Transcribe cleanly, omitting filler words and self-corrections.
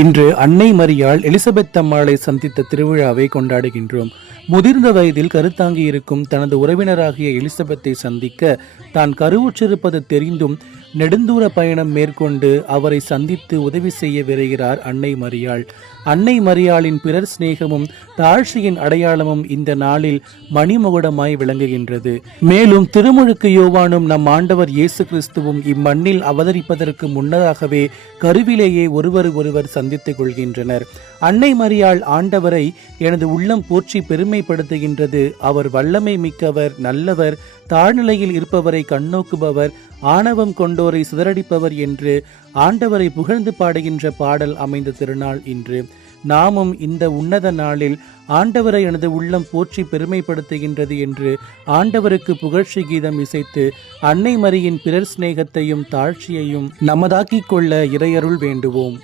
இன்று அன்னை மரியாள் எலிசபெத் அம்மாளை சந்தித்த திருவிழாவை கொண்டாடுகின்றோம். முதிர்ந்த வயதில் கருத்தாங்கி இருக்கும் தனது உறவினராகிய எலிசபெத்தை சந்திக்க தான் கருவுற்றிருப்பது தெரிந்தும் நெடுந்தூர பயணம் மேற்கொண்டு அவரை சந்தித்து உதவி செய்ய விரைகிறார் அன்னை மரியாள். அன்னை மரியாளின் பிறர் சிநேகமும் தாழ்ச்சியின் அடையாளமும் இந்த நாளில் மணிமகுடமாய் விளங்குகின்றது. மேலும் திருமுழுக்கு யோவானும் நம் ஆண்டவர் இயேசு கிறிஸ்துவும் இம்மண்ணில் அவதரிப்பதற்கு முன்னதாகவே கருவிலேயே ஒருவர் சந்தித்துக் கொள்கின்றனர். அன்னை மரியாள் ஆண்டவரை எனது உள்ளம் போற்றி பெருமைப்படுத்துகின்றது. அவர் வல்லமை மிக்கவர், நல்லவர், தாழ்நிலையில் இருப்பவரை கண்ணோக்குபவர், ஆணவம் கொண்டோரை சிதறடிப்பவர் என்று ஆண்டவரை புகழ்ந்து பாடுகின்ற பாடல் அமைந்த திருநாள் இன்று. நாமும் இந்த உன்னத நாளில் ஆண்டவரை எனது உள்ளம் போற்றி பெருமைப்படுத்துகின்றது என்று ஆண்டவருக்கு புகழ்ச்சி கீதம் இசைத்து அன்னை மரியின் பிறர் சிநேகத்தையும் தாழ்ச்சியையும் நமதாக்கிக் கொள்ள இறையருள் வேண்டுவோம்.